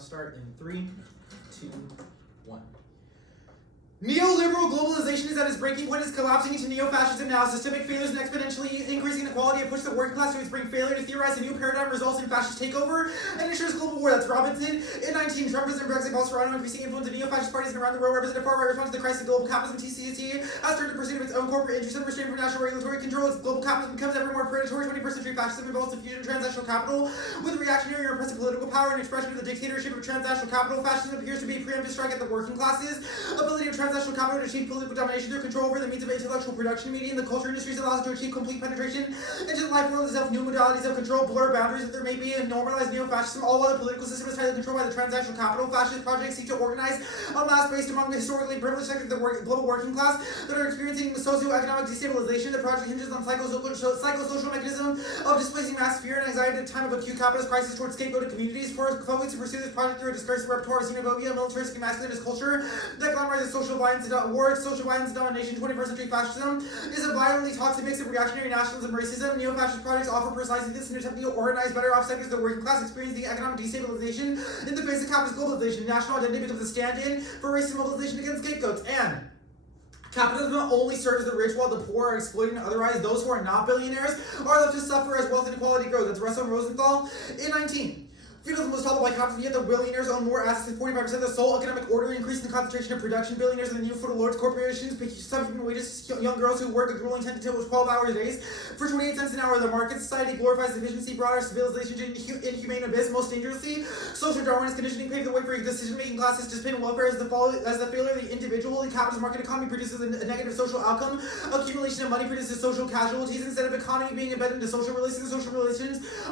to start in 3, 2, 1. Neoliberal globalization is at its breaking point, is collapsing into neo-fascism now. Systemic failures and exponentially increasing inequality have pushed the working class to its brink. Failure to theorize a new paradigm results in fascist takeover and ensures global war. That's Robinson. In 19, Trump, President Brexit, Bolsonaro, increasing influence of neo-fascist parties around the world represent a far-right response to the crisis of global capitalism. TCT has turned to pursuit of its own corporate interests and restraint from national regulatory control. As global capitalism becomes ever more predatory, 21st century fascism involves the fusion of transnational capital with reactionary or oppressive political power and expression of the dictatorship of transnational capital. Fascism appears to be a preemptive strike at the working classes. Ability of transnational capital to achieve political domination through control over the means of intellectual production, media, and the culture industries allows it to achieve complete penetration into the life world itself. New modalities of control blur boundaries that there may be and normalize neo-fascism, all while the political system is tightly controlled by the transnational capital. Fascist projects seek to organize a mass based among the historically privileged sectors of the global working class that are experiencing socioeconomic destabilization. The project hinges on psychosocial mechanism of displacing mass fear and anxiety at a time of acute capitalist crisis towards scapegoated communities. For focus to pursue this project through a discursive repertoire of xenophobia, militaristic, masculinist culture that glamorizes social violence and war, social violence and domination. 21st century fascism is a violently toxic mix of reactionary nationalism and racism. Neo-fascist projects offer precisely this in attempting to organize better off sectors of the working class experiencing economic destabilization in the face of capitalist globalization. National identity becomes a stand-in for racist mobilization against scapegoats. And capitalism only serves the rich while the poor are exploited and otherwise those who are not billionaires are left to suffer as wealth inequality grows. That's Russell Rosenthal in 19. Feudalism was toppled by capitalism, yet the billionaires own more assets than 45% of the sole economic order, increasing the concentration of production. Billionaires and the new feudal lords, corporations pay subhuman wages to young girls who work a grueling 10 to 12 hour days for 28 cents an hour. The market society glorifies efficiency, brought our civilization to inhumane abyss. Most dangerously, social Darwinist conditioning paved the way for decision-making classes to spin welfare as the failure of the individual. The capitalist market economy produces a negative social outcome. Accumulation of money produces social casualties. Instead of economy being embedded into social relations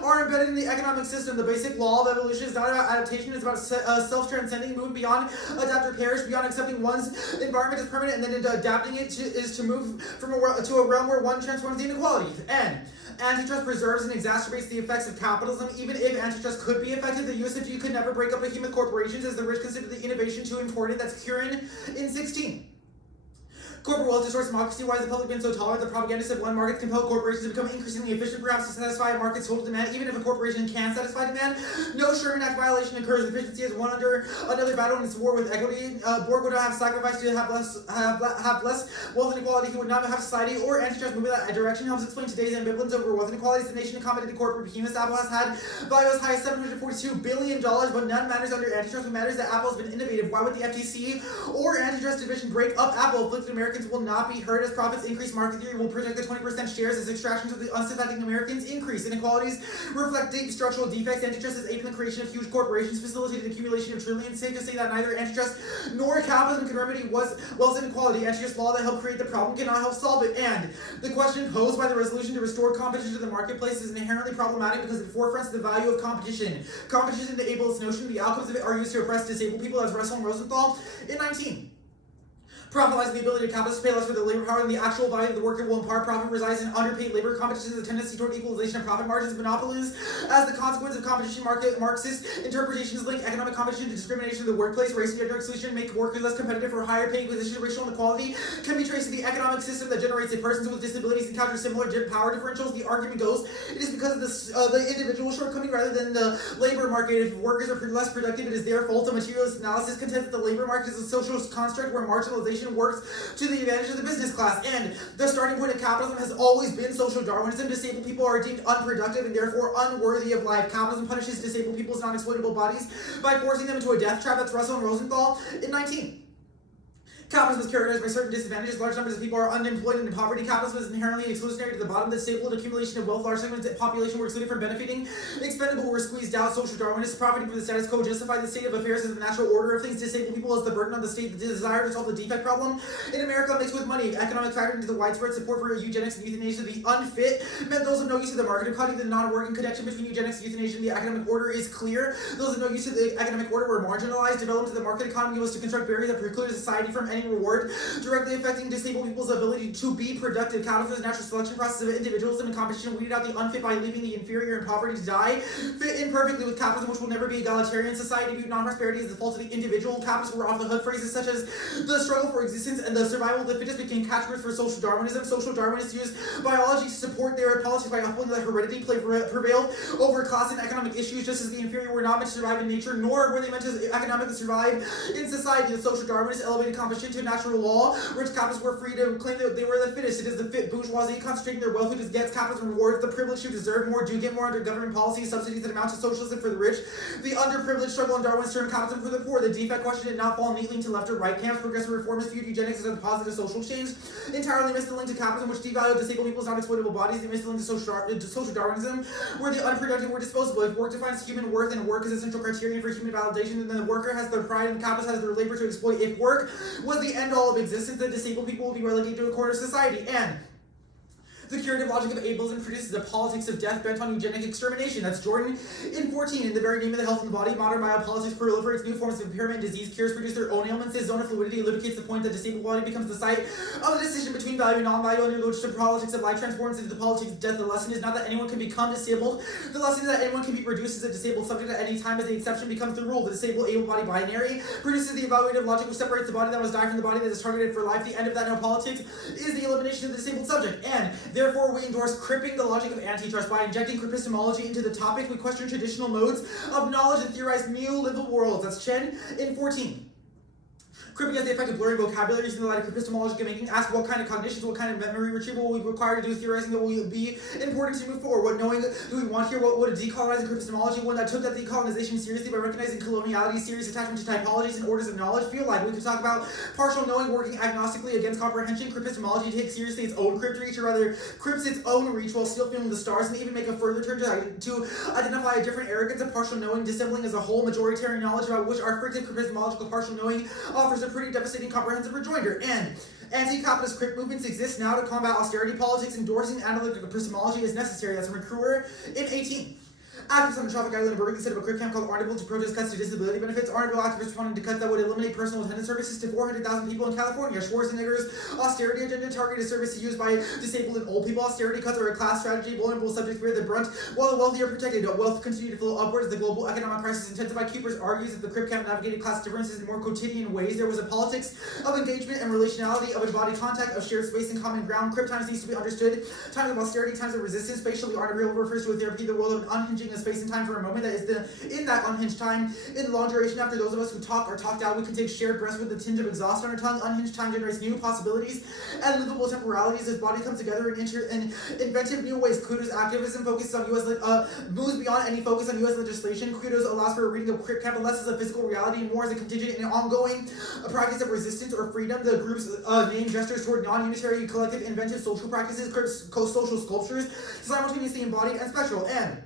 are embedded in the economic system. The basic law of evolution is not about adaptation, it's about self-transcending, moving beyond adapt or perish, beyond accepting one's environment as permanent, and then into adapting it to move from to a realm where one transforms the inequalities. And antitrust preserves and exacerbates the effects of capitalism. Even if antitrust could be effective, the USFG could never break up behemoth corporations as the rich consider the innovation too important. That's Curran in 16. Corporate wealth distorts democracy. Why has the public been so tolerant? The propagandists of one market compel corporations to become increasingly efficient, perhaps to satisfy a market's total demand. Even if a corporation can satisfy demand, no Sherman Act violation occurs. Efficiency is one under another battle in its war with equity. Borg would have sacrificed to have less wealth inequality. He would not have society or antitrust moving that direction. Helps explain today's ambivalence over wealth inequalities. The nation accommodated corporate behemoths. Apple has had value as high as $742 billion, but none matters under antitrust. What matters is that Apple has been innovative. Why would the FTC or antitrust division break up Apple? Afflicted Americans will not be hurt as profits increase. Market theory will protect the 20% shares as extractions of the unsuspecting Americans increase. Inequalities reflect deep structural defects. Antitrust is aiding the creation of huge corporations, facilitated the accumulation of trillions. Safe to say that neither antitrust nor capitalism can remedy wealth inequality. Antitrust law that helped create the problem cannot help solve it. And the question posed by the resolution to restore competition to the marketplace is inherently problematic because it forefronts the value of competition. Competition enables notion. The outcomes of it are used to oppress disabled people, as Russell Rosenthal in 19. Profit lies in the ability of capitalists to pay less for their labor power than the actual value of the worker will impart. Profit resides in underpaid labor. Competition is a tendency toward equalization of profit margins. Monopolies, as the consequence of competition, Marxist interpretations link economic competition to discrimination in the workplace. Race and gender exclusion make workers less competitive for higher paying positions. Racial inequality can be traced to the economic system that generates it. Persons with disabilities encounter similar power differentials. The argument goes, it is because of the individual shortcoming rather than the labor market. If workers are less productive, it is their fault. A materialist analysis contends that the labor market is a social construct where marginalization works to the advantage of the business class. And the starting point of capitalism has always been social Darwinism. Disabled people are deemed unproductive and therefore unworthy of life. Capitalism punishes disabled people's non-exploitable bodies by forcing them into a death trap. That's Russell Rosenthal in 19. Capitalism is characterized by certain disadvantages. Large numbers of people are unemployed and in poverty. Capitalism is inherently exclusionary to the bottom. The stable accumulation of wealth. Large segments of the population were excluded from benefiting. Expendable were squeezed out. Social Darwinists profiting from the status quo justify the state of affairs as the natural order of things. Disabled people as the burden of the state. The desire to solve the defect problem in America mixed with money. Economic factor into the widespread support for eugenics and euthanasia. The unfit meant those of no use to the market economy. The non-working connection between eugenics and euthanasia and the economic order is clear. Those of no use to the economic order were marginalized. Development of the market economy was to construct barriers that precluded society from any reward, directly affecting disabled people's ability to be productive. Capitalism is a natural selection process of individualism and competition, weeded out the unfit by leaving the inferior in poverty to die. Fit imperfectly with capitalism, which will never be egalitarian. Society viewed non-prosperity as the fault of the individual. Capitalists were off the hook. Phrases such as the struggle for existence and the survival of the fittest became catchwords for social Darwinism. Social Darwinists used biology to support their politics by upholding that heredity prevailed over class and economic issues, just as the inferior were not meant to survive in nature, nor were they meant to economically survive in society. The social Darwinists elevated competition to natural law. Rich capitalists were free to claim that they were the fittest. It is the fit bourgeoisie concentrating their wealth who just gets capitalism rewards the privileged who deserve more, do get more under government policies, subsidies that amount to socialism for the rich. The underprivileged struggle in Darwin's term capitalism for the poor. The defect question did not fall neatly into left or right camps. Progressive reformists viewed eugenics as a positive social change. Entirely missed the link to capitalism, which devalued disabled people's non-exploitable bodies. They missed the link to social Darwinism, where the unproductive were disposable. If work defines human worth and work is a central criterion for human validation, then the worker has their pride and the capitalist has their labor to exploit. If work was the end-all of existence, then disabled people will be relegated to a corner of society. And the curative logic of ableism produces a politics of death bent on eugenic extermination. That's Jordan in 14. In the very name of the health of the body, modern biopolitics proliferates new forms of impairment. Disease cures produce their own ailments. This zone of fluidity lubricates the point that disabled body becomes the site of the decision between value and non-value, under which the politics of life transforms into the politics of death. The lesson is not that anyone can become disabled. The lesson is that anyone can be reduced as a disabled subject at any time, as the exception becomes the rule. The disabled able-body binary produces the evaluative logic which separates the body that must die from the body that is targeted for life. The end of that no politics is the elimination of the disabled subject. And therefore, we endorse cripping the logic of antitrust. By injecting cripistemology into the topic, we question traditional modes of knowledge and theorize new livable worlds. That's Chen in 14. Cripping has the effect of blurring vocabularies in the light of epistemological making. Ask what kind of cognitions, what kind of memory retrieval will we require to do theorizing that will be important to move forward. What knowing do we want here? What would a decolonizing epistemology, one that took that decolonization seriously by recognizing coloniality, serious attachment to typologies and orders of knowledge, feel like? We could talk about partial knowing working agnostically against comprehension. Epistemology takes seriously its own crypt reach, or rather crypts its own reach while still feeling the stars, and even make a further turn to identify a different arrogance of partial knowing, dissembling as a whole majoritarian knowledge about which our frictive epistemological partial knowing offers a pretty devastating comprehensive rejoinder. And anti-capitalist crypt movements exist now to combat austerity politics. Endorsing analytic epistemology is necessary. That's from McCruer in 18. Activists on the Tropic Island of Berkeley set up a crypt camp called Arnaville to protest cuts to disability benefits. Arnaville activists wanted to cut that would eliminate personal attendance services to 400,000 people in California. Schwarzenegger's austerity agenda targeted services used by disabled and old people. Austerity cuts are a class strategy. Vulnerable subjects bear the brunt, while the wealthy are protected. Wealth continued to flow upwards as the global economic crisis intensified. Keepers argues that the crypt camp navigated class differences in more quotidian ways. There was a politics of engagement and relationality, of embodied contact, of shared space and common ground. Crypt times needs to be understood. Times of austerity, times of resistance. Spatially, Arnaville refers to a therapy, the world of unhinging of space and time for a moment that is in that unhinged time. In the long duration, after those of us who talk are talked out, we can take shared breaths with the tinge of exhaust on our tongue. Unhinged time generates new possibilities and livable temporalities as body comes together in inventive new ways. Kudos activism focuses on moves beyond any focus on U.S. legislation. Kudos allows for a reading of crypt camp less as a physical reality and more as a contingent and ongoing practice of resistance or freedom. The group's name gestures toward non-unitary, collective, inventive social practices, social sculptures, simultaneously embodied and spectral. And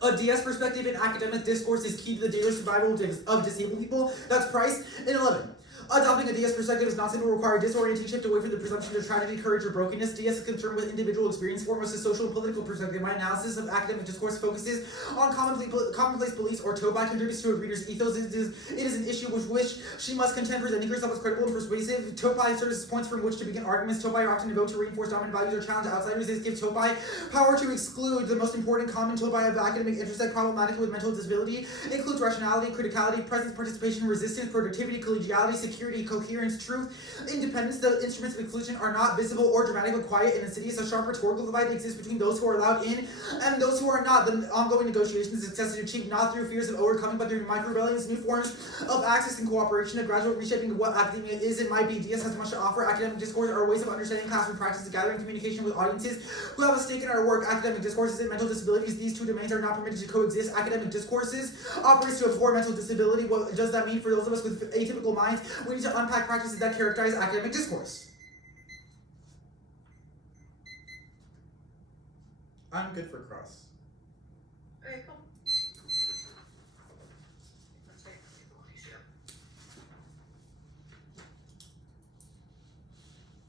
a DS perspective in academic discourse is key to the daily survival of disabled people. That's Price in 11. Adopting a DS perspective is not simply require disorienting shift away from the presumption of tragedy, courage, or brokenness. DS is concerned with individual experience, foremost a social and political perspective. My analysis of academic discourse focuses on commonplace beliefs or topi, contributes to a reader's ethos. It is an issue with which she must contend, presenting herself as credible and persuasive. Topi serves as points from which to begin arguments. Topi are often devoted to reinforce dominant values or challenge outsiders. This gives topi power to exclude. The most important common topi of academic interest that problematic with mental disability includes rationality, criticality, presence, participation, resistance, productivity, collegiality, security, coherence, truth, independence. The instruments of inclusion are not visible or dramatic, but quiet and insidious. A sharp rhetorical divide exists between those who are allowed in and those who are not. The ongoing negotiations is success is achieved not through fears of overcoming, but through micro-rebellions, new forms of access and cooperation, a gradual reshaping of what academia is and might be. DS has much to offer. Academic discourse are ways of understanding classroom practice, gathering communication with audiences who have a stake in our work. Academic discourses and mental disabilities, these two domains are not permitted to coexist. Academic discourses operates to abhor mental disability. What does that mean for those of us with atypical minds? We need to unpack practices that characterize academic discourse. I'm good for cross. Okay, cool.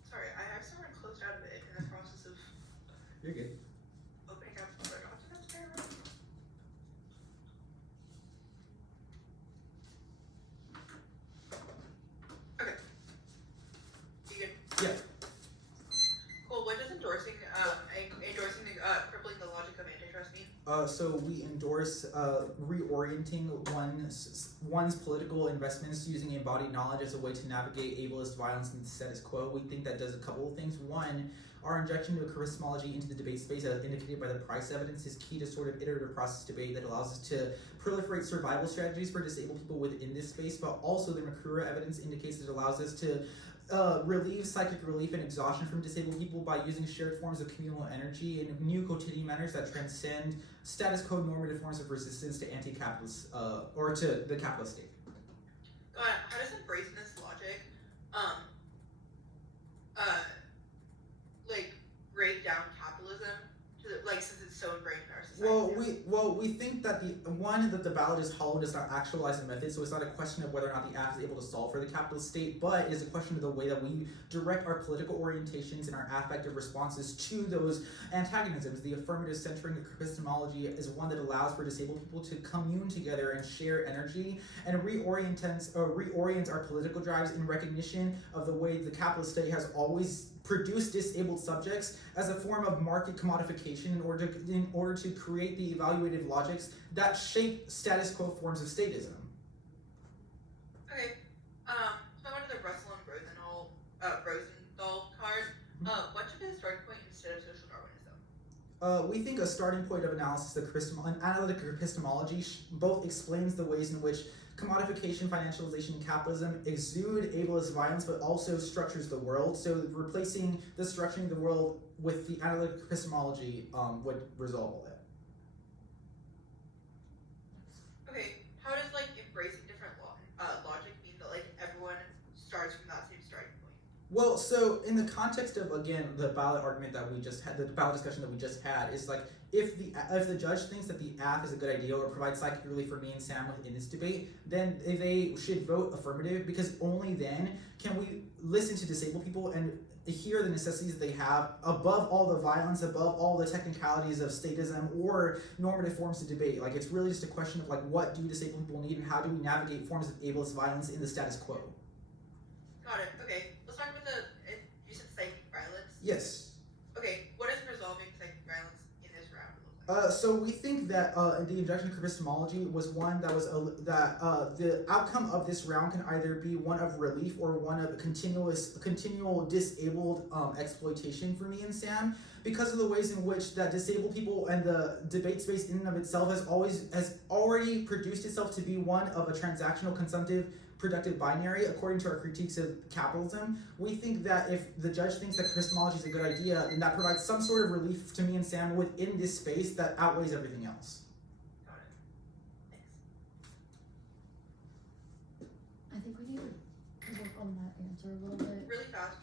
Sorry, I accidentally closed out of it in the process of You're good. opening up other documents. Okay. so we endorse reorienting one's political investments using embodied knowledge as a way to navigate ableist violence and the status quo. We think that does a couple of things. One, our injection of epistemology into the debate space, as indicated by the Price evidence, is key to sort of iterative process debate that allows us to proliferate survival strategies for disabled people within this space, but also the Makura evidence indicates that it allows us to relieve psychic relief and exhaustion from disabled people by using shared forms of communal energy in new quotidian manners that transcend status quo normative forms of resistance to anti-capitalist or to the capitalist state. God, how does embracing this logic, like break down capitalism to the, like since it's so ingrained in our society? We think that the ballot is hollow does not actualize the method, so it's not a question of whether or not the app is able to solve for the capitalist state, but it is a question of the way that we direct our political orientations and our affective responses to those antagonisms. The affirmative centering of epistemology is one that allows for disabled people to commune together and share energy, and reorients our political drives in recognition of the way the capitalist state has always produce disabled subjects as a form of market commodification in order to create the evaluative logics that shape status quo forms of statism. Okay, so I went to the Russell and Rosenthal card. What should be the starting point instead of social Darwinism? We think a starting point of analysis, an analytic epistemology, both explains the ways in which commodification, financialization, and capitalism exude ableist violence, but also structures the world. So replacing the structuring of the world with the analytic epistemology would resolve all that. Okay, how does like embracing different logic mean that like everyone starts from that same starting point? Well, so in the context of, again, the ballot argument that we just had, the ballot discussion that we just had, is like, if the judge thinks that the app is a good idea or provides psychic relief for me and Sam within this debate, then they should vote affirmative, because only then can we listen to disabled people and hear the necessities they have above all the violence, above all the technicalities of statism or normative forms of debate. Like, it's really just a question of like, what do disabled people need and how do we navigate forms of ableist violence in the status quo? Got it. Okay, let's talk about you said psychic violence. Yes. Okay, what is resolving psychic violence in this round look like? So we think that the injection of epistemology was one that was the outcome of this round can either be one of relief or one of continual disabled exploitation for me and Sam, because of the ways in which that disabled people and the debate space in and of itself has already produced itself to be one of a transactional, consumptive, productive binary according to our critiques of capitalism. We think that if the judge thinks that epistemology is a good idea, then that provides some sort of relief to me and Sam within this space that outweighs everything else. Got it. Thanks. I think we need to work on that answer a little bit. Really fast,